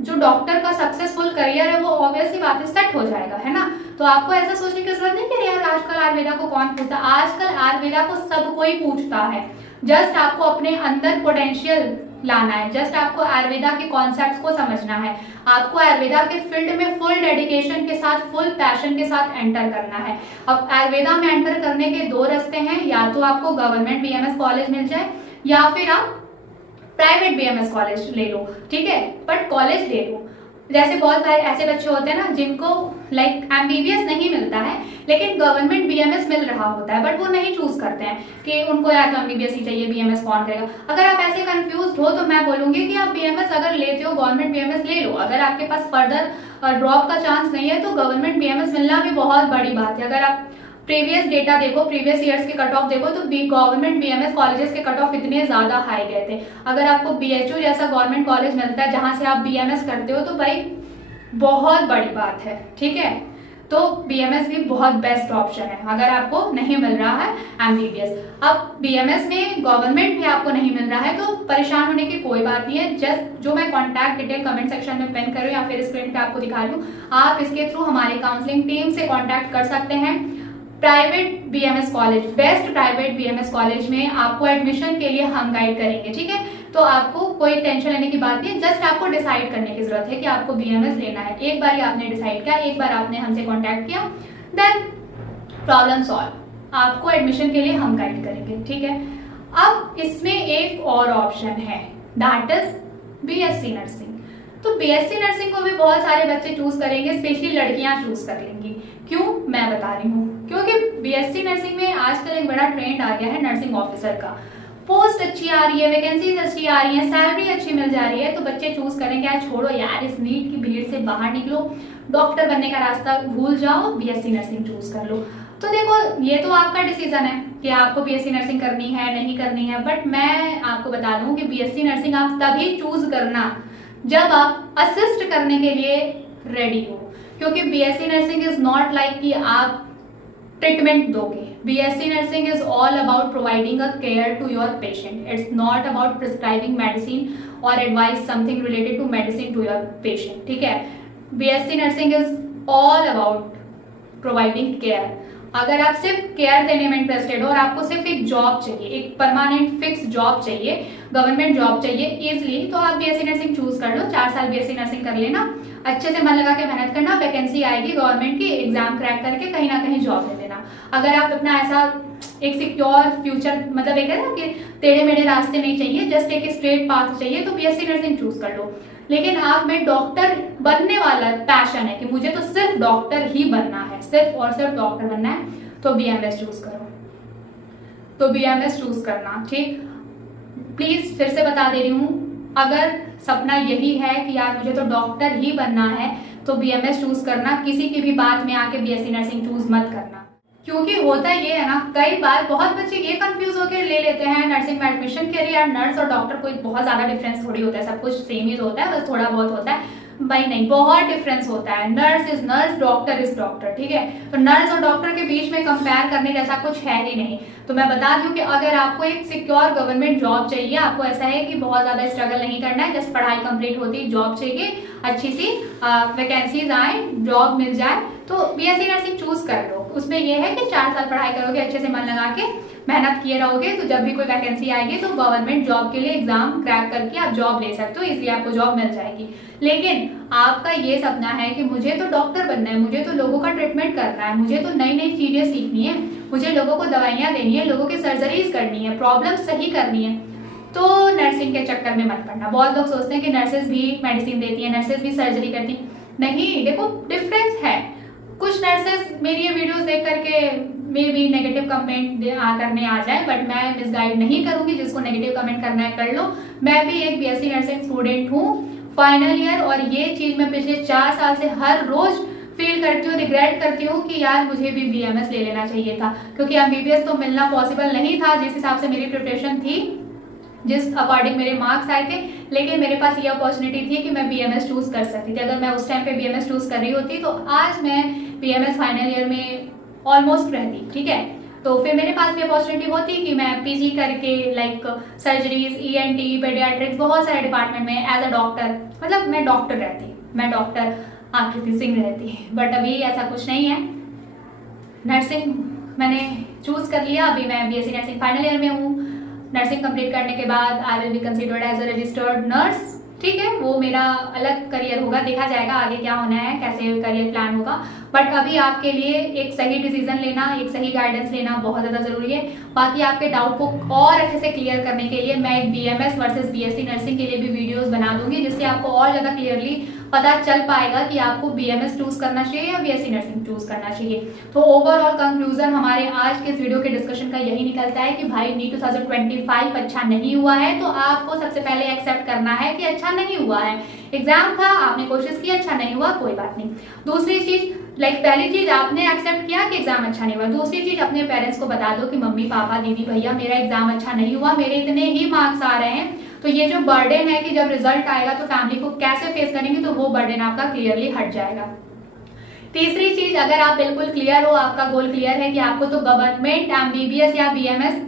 जो डॉक्टर का सक्सेसफुल करियर है वो ऑब्वियसली बात है सेट हो जाएगा, है ना। तो आपको ऐसा सोचने की जरूरत नहीं कि यार आजकल आयुर्वेदा को कौन पूछता, आजकल आयुर्वेदा को सब कोई पूछता है। जस्ट आपको अपने अंदर पोटेंशियल लाना है, जस्ट आपको आयुर्वेदा के कॉन्सेप्ट्स को समझना है, आपको आयुर्वेदा के फील्ड में फुल डेडिकेशन के साथ, फुल पैशन के साथ एंटर करना है। अब आयुर्वेदा में एंटर करने के 2 रास्ते हैं, या तो आपको गवर्नमेंट बीएमएस कॉलेज मिल जाए या फिर आप प्राइवेट बीएमएस कॉलेज ले लो, ठीक है, बट कॉलेज ले लो। जैसे बहुत सारे ऐसे बच्चे होते हैं ना जिनको लाइक एमबीबीएस नहीं मिलता है लेकिन गवर्नमेंट बीएमएस मिल रहा होता है, बट वो नहीं चूज करते हैं कि उनको यार तो एमबीबीएस ही चाहिए, बीएमएस कौन करेगा। अगर आप ऐसे कंफ्यूज हो तो मैं बोलूंगी कि आप बीएमएस अगर लेते हो गवर्नमेंट बीएमएस ले लो। अगर आपके पास फर्दर ड्रॉप का चांस नहीं है तो गवर्नमेंट बीएमएस मिलना भी बहुत बड़ी बात है। अगर आप प्रीवियस डेटा देखो, प्रीवियस ईयर्स के कट ऑफ देखो, तो गवर्नमेंट बीएमएस कॉलेजेस के कट ऑफ इतने ज्यादा हाई गए थे। अगर आपको बीएचयू जैसा गवर्नमेंट कॉलेज मिलता है जहां से आप बीएमएस करते हो तो भाई बहुत बड़ी बात है, ठीक है। तो बीएमएस भी बहुत बेस्ट ऑप्शन है अगर आपको नहीं मिल रहा है एमबीबीएस। अब बीएमएस में गवर्नमेंट भी आपको नहीं मिल रहा है तो परेशान होने की कोई बात नहीं है। जस्ट जो मैं कॉन्टैक्ट डिटेल कमेंट सेक्शन में पेन कर रही हूँ या फिर स्क्रीन पे आपको दिखा रही हूँ, आप इसके थ्रू हमारी काउंसलिंग टीम से कॉन्टैक्ट कर सकते हैं। Private BMS college, best private BMS college में आपको एडमिशन के लिए हम गाइड करेंगे, ठीक है। तो आपको कोई टेंशन लेने की बात नहीं है, जस्ट आपको डिसाइड करने की जरूरत है कि आपको बीएमएस लेना है। एक बार ही आपने डिसाइड किया, एक बार आपने हमसे कांटेक्ट किया, देन प्रॉब्लम सॉल्व, आपको एडमिशन के लिए हम गाइड करेंगे, ठीक है। अब इसमें एक और ऑप्शन है, दैट इज बीएससी नर्सिंग। तो बीएससी नर्सिंग को भी बहुत सारे बच्चे चूज करेंगे, स्पेशली लड़कियां चूज कर लेंगी। क्यों, मैं बता रही हूँ, क्योंकि बीएससी नर्सिंग में आजकल एक बड़ा ट्रेंड आ गया है नर्सिंग ऑफिसर का। पोस्ट अच्छी आ रही है, वैकेंसीज अच्छी आ रही है, सैलरी अच्छी मिल जा रही है, तो बच्चे चूज करेंगे यार छोड़ो यार इस नीट की भीड़ से बाहर निकलो, डॉक्टर बनने का रास्ता भूल जाओ, बीएससी नर्सिंग चूज कर लो। तो देखो ये तो आपका डिसीजन है कि आपको बीएससी नर्सिंग करनी है नहीं करनी है, बट मैं आपको बता दूं कि बीएससी नर्सिंग आप तभी चूज करना जब आप असिस्ट करने के लिए रेडी हो, क्योंकि BSc nursing is not like कि आप ट्रीटमेंट दोगे। BSc nursing is all about providing a care to your patient, it's not about prescribing medicine और advice something related to medicine to your patient, ठीक है। BSc nursing is all about providing care. अगर आप सिर्फ care देने में interested हो और आपको सिर्फ एक जॉब चाहिए, एक परमानेंट फिक्स जॉब चाहिए, गवर्नमेंट जॉब चाहिए इजिली, तो आप बीएससी नर्सिंग चूज कर लो। 4 साल बीएससी नर्सिंग कर लेना, अच्छे से मन लगा के मेहनत करना, वैकेंसी आएगी गवर्नमेंट की, एग्जाम क्रैक करके कहीं ना कहीं जॉब ले लेना। अगर आप अपना ऐसा एक सिक्योर फ्यूचर, मतलब एक है ना कि टेढ़े मेढ़े रास्ते नहीं चाहिए, जस्ट एक स्ट्रेट पाथ चाहिए, तो बीएससी नर्सिंग चूज कर लो। लेकिन आप में डॉक्टर बनने वाला पैशन है कि मुझे तो सिर्फ डॉक्टर ही बनना है, सिर्फ और सिर्फ डॉक्टर बनना है, तो बीएमएस चूज करो, तो बीएमएस चूज करना, ठीक। प्लीज फिर से बता दे रही हूँ, अगर सपना यही है कि यार मुझे तो डॉक्टर ही बनना है तो बीएमएस चूज करना, किसी की भी बात में आके बीएससी नर्सिंग चूज मत करना। क्योंकि होता ये है ना, कई बार बहुत बच्चे ये कंफ्यूज होकर ले लेते हैं नर्सिंग में एडमिशन के लिए, यार नर्स और डॉक्टर कोई बहुत ज्यादा डिफरेंस थोड़ी होता है, सब कुछ सेम ही होता है, बस थोड़ा बहुत होता है। भाई नहीं, बहुत डिफरेंस होता है। Nurse is nurse, doctor is doctor, ठीक है। तो नर्स और डॉक्टर के बीच में कंपेयर करने जैसा कुछ है ही नहीं। तो मैं बता दूं कि अगर आपको एक सिक्योर गवर्नमेंट जॉब चाहिए, आपको ऐसा है कि बहुत ज्यादा स्ट्रगल नहीं करना है, जस्ट पढ़ाई कंप्लीट होती जॉब चाहिए, अच्छी सी वैकेंसीज आए, जॉब मिल जाए, तो बीएससी नर्सिंग चूज कर लो। उसमें यह है कि 4 साल पढ़ाई करोगे, अच्छे से मन लगा के मेहनत किए रहोगे, तो जब भी कोई वैकेंसी आएगी तो गवर्नमेंट जॉब के लिए एग्जाम क्रैक करके आप जॉब ले सकते हो, इसलिए आपको जॉब मिल जाएगी। लेकिन आपका ये सपना है कि मुझे तो डॉक्टर बनना है, मुझे तो लोगों का ट्रीटमेंट करना है, मुझे तो नई नई चीजें सीखनी है, मुझे लोगों को दवाइयां देनी है, लोगों की सर्जरीज करनी है, प्रॉब्लम सही करनी है, तो नर्सिंग के चक्कर में मत पड़ना। बहुत लोग सोचते हैं कि नर्सेज भी मेडिसिन देती हैं, नर्सेज भी सर्जरी करती हैं। नहीं, देखो डिफरेंस है। कुछ नर्सेज मेरी ये वीडियोस देख करके मे भी नेगेटिव कमेंट करने आ जाए, बट मैं मिसगाइड नहीं करूंगी, जिसको नेगेटिव कमेंट करना है कर लो। मैं भी एक बीएससी नर्सिंग स्टूडेंट हूँ, फाइनल ईयर, और ये चीज मैं पिछले 4 साल से हर रोज फील करती हूँ, रिग्रेट करती हूँ कि यार मुझे भी बीएमएस ले लेना चाहिए था, क्योंकि एमबीबीएस तो मिलना पॉसिबल नहीं था जिस हिसाब से मेरी प्रिपरेशन थी, जिस अकॉर्डिंग मेरे मार्क्स आए थे। लेकिन मेरे पास ये अपॉर्चुनिटी थी कि मैं बीएमएस चूज कर सकती थी। अगर मैं उस टाइम पे बीएमएस चूज कर रही होती तो आज मैं बीएमएस फाइनल ईयर में ऑलमोस्ट रहती, ठीक है। तो फिर मेरे पास भी अपॉर्चुनिटी होती कि मैं पीजी करके लाइक सर्जरीज, ईएनटी, पेडियाट्रिक्स, बहुत सारे डिपार्टमेंट में एज अ डॉक्टर, मतलब मैं डॉक्टर रहती, मैं डॉक्टर आकृति सिंह रहती। बट अभी ऐसा कुछ नहीं है। नर्सिंग मैंने चूज कर लिया, अभी मैं बीएससी नर्सिंग फाइनल ईयर में हूँ। नर्सिंग कंप्लीट करने के बाद I will be considered as a registered nurse, ठीक है। वो मेरा अलग करियर होगा, देखा जाएगा आगे क्या होना है, कैसे करियर प्लान होगा। बट अभी आपके लिए एक सही डिसीजन लेना, एक सही गाइडेंस लेना बहुत ज़्यादा ज़रूरी है। बाकी आपके डाउट को और अच्छे से क्लियर करने के लिए मैं एक बीएमएस वर्सेस बीएससी नर्सिंग के लिए भी वीडियोस बना दूंगी, जिससे आपको और ज़्यादा क्लियरली पता चल पाएगा कि आपको बीएमएस चूज करना चाहिए या बीएससी नर्सिंग चूज करना चाहिए। तो ओवरऑल कंक्लूजन हमारे आज के इस वीडियो के डिस्कशन का यही निकलता है कि भाई नीट 2025 अच्छा नहीं हुआ है, तो आपको सबसे पहले एक्सेप्ट करना है कि अच्छा नहीं हुआ है। एग्जाम था, आपने कोशिश की, अच्छा नहीं हुआ, कोई बात नहीं। दूसरी चीज, पहली चीज आपने एक्सेप्ट किया कि एग्जाम अच्छा नहीं हुआ। दूसरी चीज, अपने पेरेंट्स को बता दो कि मम्मी पापा दीदी भैया मेरा एग्जाम अच्छा नहीं हुआ, मेरे इतने ही मार्क्स आ रहे हैं, तो ये जो बर्डन है कि जब रिजल्ट आएगा तो फैमिली को कैसे फेस करेंगे, तो वो बर्डन आपका क्लियरली हट जाएगा। तीसरी चीज, अगर आप बिल्कुल क्लियर हो, आपका गोल क्लियर है कि आपको तो गवर्नमेंट एमबीबीएस या बीएमएस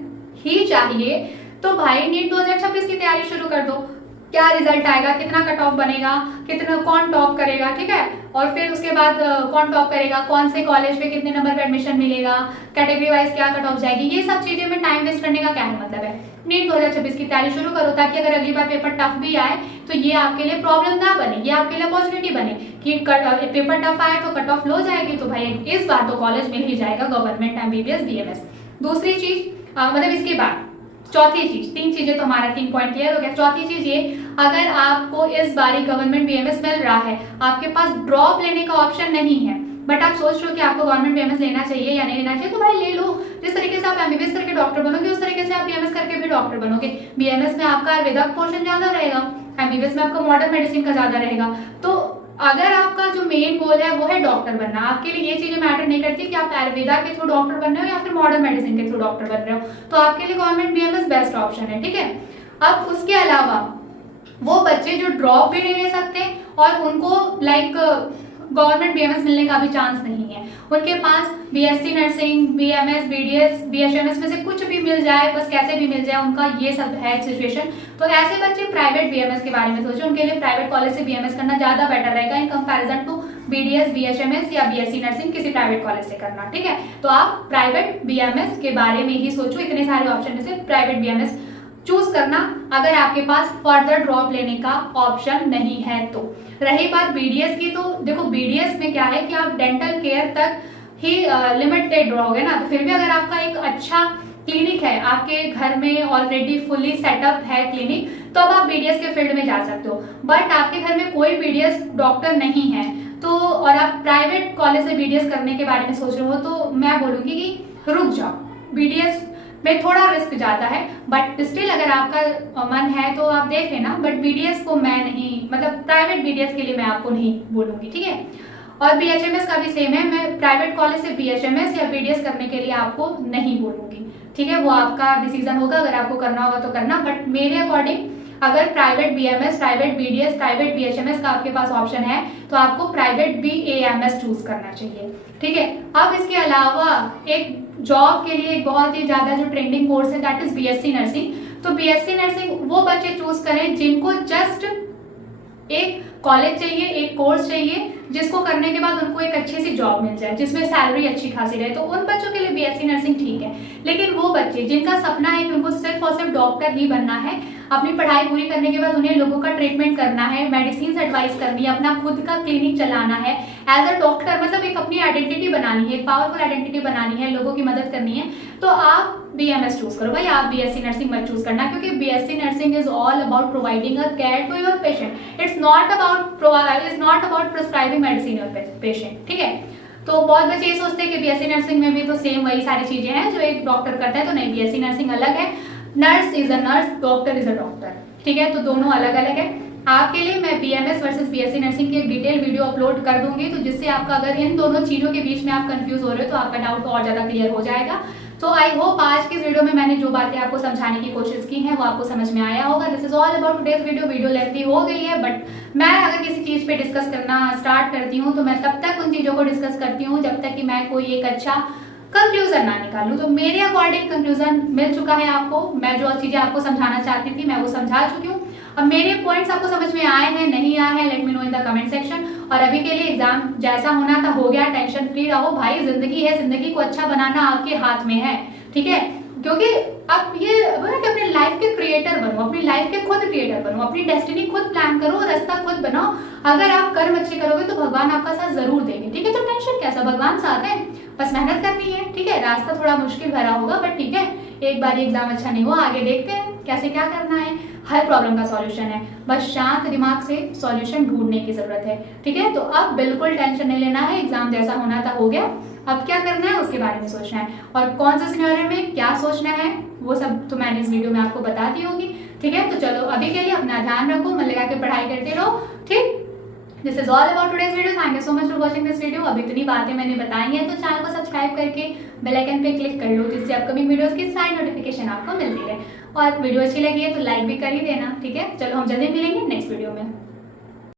ही चाहिए, तो भाई नीट 2026 की तैयारी शुरू कर दो। क्या रिजल्ट आएगा, कितना कट ऑफ बनेगा, कितना कौन टॉप करेगा, ठीक है, और फिर उसके बाद कौन टॉप करेगा, कौन से कॉलेज पे कितने नंबर पे एडमिशन मिलेगा, कैटेगरी वाइज क्या कट ऑफ जाएगी, ये सब चीजें में टाइम वेस्ट करने का क्या है मतलब है। नीट 2026 की तैयारी शुरू करो, ताकि अगर अगली बार पेपर टफ भी आए तो ये आपके लिए प्रॉब्लम ना बने, ये आपके लिए अपॉर्चुनिटी बने कि पेपर टफ आए तो कट ऑफ लो जाएगी, तो भाई इस बार तो कॉलेज मिल ही जाएगा गवर्नमेंट एमबीबीएस बीएमएस। दूसरी चीज मतलब इसके बाद चौथी चीज, 3 चीजें तो हमारा 3 पॉइंट क्लियर हो गया। चौथी चीज ये, अगर आपको इस बारी गवर्नमेंट बीएमएस मिल रहा है, आपके पास ड्रॉप लेने का ऑप्शन नहीं है, बट आप सोच रहे हो कि आपको गवर्नमेंट बीएमएस लेना चाहिए या नहीं लेना चाहिए, तो भाई ले लो। जिस तरीके से आप एमबीबीएस करके डॉक्टर बनोगे, उस तरीके से आप बीएमएस करके भी डॉक्टर बनोगे। बीएमएस में आपका आयुर्वेदिक पोर्शन ज्यादा रहेगा, एमबीबीएस में आपका मॉडर्न मेडिसिन का ज्यादा रहेगा। तो अगर आपका जो मेन गोल है वो है डॉक्टर बनना, आपके लिए ये चीजें मैटर नहीं करती कि आप आयुर्वेदा के थ्रू डॉक्टर बन रहे हो या फिर मॉडर्न मेडिसिन के थ्रू डॉक्टर बन रहे हो, तो आपके लिए गवर्नमेंट बीएमएस बेस्ट ऑप्शन है, ठीक है। अब उसके अलावा वो बच्चे जो ड्रॉप भी नहीं ले सकते और उनको गवर्नमेंट बीएमएस मिलने का भी चांस नहीं है, उनके पास BSc nursing, BMS, BDS, BHMS में से कुछ भी मिल जाए, बस कैसे भी मिल जाए, उनका ये सब है सिचुएशन। तो ऐसे बच्चे प्राइवेट बीएमएस के बारे में सोचो, उनके लिए प्राइवेट कॉलेज से बीएमएस करना ज्यादा बेटर रहेगा in comparison to BDS, BHMS या बीएससी नर्सिंग किसी प्राइवेट कॉलेज से करना, ठीक है। तो आप प्राइवेट बीएमएस के बारे में ही सोचो, इतने सारे ऑप्शन में से प्राइवेट बीएमएस चूज करना, अगर आपके पास फर्दर ड्रॉप लेने का ऑप्शन नहीं है तो। रही बात बीडीएस की, तो देखो बीडीएस में क्या है कि आप डेंटल केयर तक ही लिमिटेड रहोगे ना, तो फिर भी अगर आपका एक अच्छा क्लिनिक है, आपके घर में ऑलरेडी फुली सेटअप है क्लिनिक, तो अब आप बीडीएस के फील्ड में जा सकते हो। बट आपके घर में कोई बीडीएस डॉक्टर नहीं है तो, और आप प्राइवेट कॉलेज से बीडीएस करने के बारे में सोच रहे हो, तो मैं बोलूंगी कि रुक जाओ, बीडीएस में थोड़ा रिस्क जाता है, बट स्टिल अगर आपका मन है तो आप देख लेना। बट बीडीएस को मैं नहीं, मतलब प्राइवेट बीडीएस के लिए मैं आपको नहीं बोलूंगी, ठीक है। और BHMS का भी सेम है। मैं प्राइवेट कॉलेज से BHMS या BDS करने के लिए आपको नहीं बोलूंगी, ठीक है, वो आपका डिसीजन होगा, अगर आपको करना होगा तो करना, बट मेरे अकॉर्डिंग अगर private BMS, private BDS, private BHMS का आपके पास ऑप्शन है तो आपको प्राइवेट BAMS चूज करना चाहिए, ठीक है। अब इसके अलावा एक जॉब के लिए एक बहुत ही ज्यादा जो ट्रेंडिंग कोर्स है दैट इज BSc नर्सिंग। तो BSc नर्सिंग वो बच्चे चूज करें जिनको जस्ट एक कॉलेज चाहिए, एक कोर्स चाहिए जिसको करने के बाद उनको एक अच्छी सी जॉब मिल जाए जिसमें सैलरी अच्छी खासी रहे, तो उन बच्चों के लिए BSc नर्सिंग ठीक है। लेकिन वो बच्चे जिनका सपना है कि उनको सिर्फ और सिर्फ डॉक्टर ही बनना है, अपनी पढ़ाई पूरी करने के बाद उन्हें लोगों का ट्रीटमेंट करना है, मेडिसिन एडवाइस करनी है, अपना खुद का क्लिनिक चलाना है एज अ डॉक्टर, मतलब एक अपनी आइडेंटिटी बनानी है, एक पावरफुल आइडेंटिटी बनानी है, लोगों की मदद करनी है, तो आप BMS चूज करो भाई, आप BSc नर्सिंग मत चूज करना, क्योंकि BSc nursing is all about providing a care to your patient, it's not about prescribing medicine your patient, ठीक है। तो बहुत बच्चे ये सोचते हैं कि BSc नर्सिंग में भी तो सेम वही सारी चीजें हैं जो एक डॉक्टर करता है, तो नहीं, BSc नर्सिंग अलग है, nurse is a nurse, doctor is a doctor, ठीक है, तो दोनों अलग अलग है। आपके लिए मैं BMS वर्सेस BSc नर्सिंग की एक डिटेल वीडियो अपलोड कर दूंगी, तो जिससे आपका अगर इन दोनों चीजों के बीच में आप कंफ्यूज हो रहे हो तो आपका डाउट और ज्यादा क्लियर हो जाएगा। तो आई होप आज की इस वीडियो में मैंने जो बातें आपको समझाने की कोशिश की है वो आपको समझ में आया होगा। This is all about today's video lengthy हो गई है, बट मैं अगर किसी चीज पे डिस्कस करना स्टार्ट करती हूँ तो मैं तब तक उन चीजों को डिस्कस करती हूँ जब तक कि मैं कोई एक अच्छा कंक्लूजन ना निकालूं। तो मेरे अकॉर्डिंग कंक्लूजन मिल चुका है आपको, मैं जो चीजें आपको समझाना चाहती थी मैं वो समझा चुकी हूँ। अब मेरे पॉइंट्स आपको समझ में आए हैं नहीं आए हैं, let me know in the comment section. और अभी के लिए एग्जाम जैसा होना था हो गया, टेंशन फ्री रहो भाई, जिंदगी है, जिंदगी को अच्छा बनाना आपके हाथ में है, ठीक है। क्योंकि अब ये बोला कि अपने लाइफ के क्रिएटर बनो, अपनी लाइफ के खुद क्रिएटर बनो, अपनी डेस्टिनी खुद प्लान करो, रास्ता खुद बनाओ। अगर आप कर्म अच्छे करोगे तो भगवान आपका साथ जरूर देंगे, ठीक है। तो टेंशन कैसा, भगवान साथ है, बस मेहनत करनी है, ठीक है। रास्ता थोड़ा मुश्किल भरा होगा बट ठीक है, एक बार एग्जाम अच्छा नहीं हुआ, आगे देखते हैं कैसे क्या करना है। हर प्रॉब्लम का सॉल्यूशन है, बस शांत दिमाग से सॉल्यूशन ढूंढने की जरूरत है, ठीक है। तो अब बिल्कुल टेंशन नहीं लेना है, एग्जाम जैसा होना था हो गया, अब क्या करना है उसके बारे में सोचना है, और कौन सा सिनेरियो में क्या सोचना है वो सब तो मैंने इस वीडियो में आपको बता दी होगी, ठीक है। तो चलो अभी के लिए अपना ध्यान रखो, मन लगा के पढ़ाई करते रहो, ठीक। This is all about today's video, thank you so much for watching this video. अब इतनी बातें मैंने बताई हैं तो चैनल को सब्सक्राइब करके बेल आइकन पे क्लिक कर लो, जिससे अपकमिंग वीडियोस की सारी नोटिफिकेशन आपको मिलती रहे। और वीडियो अच्छी लगी है तो लाइक भी कर ही देना, ठीक है। चलो हम जल्दी मिलेंगे नेक्स्ट वीडियो में।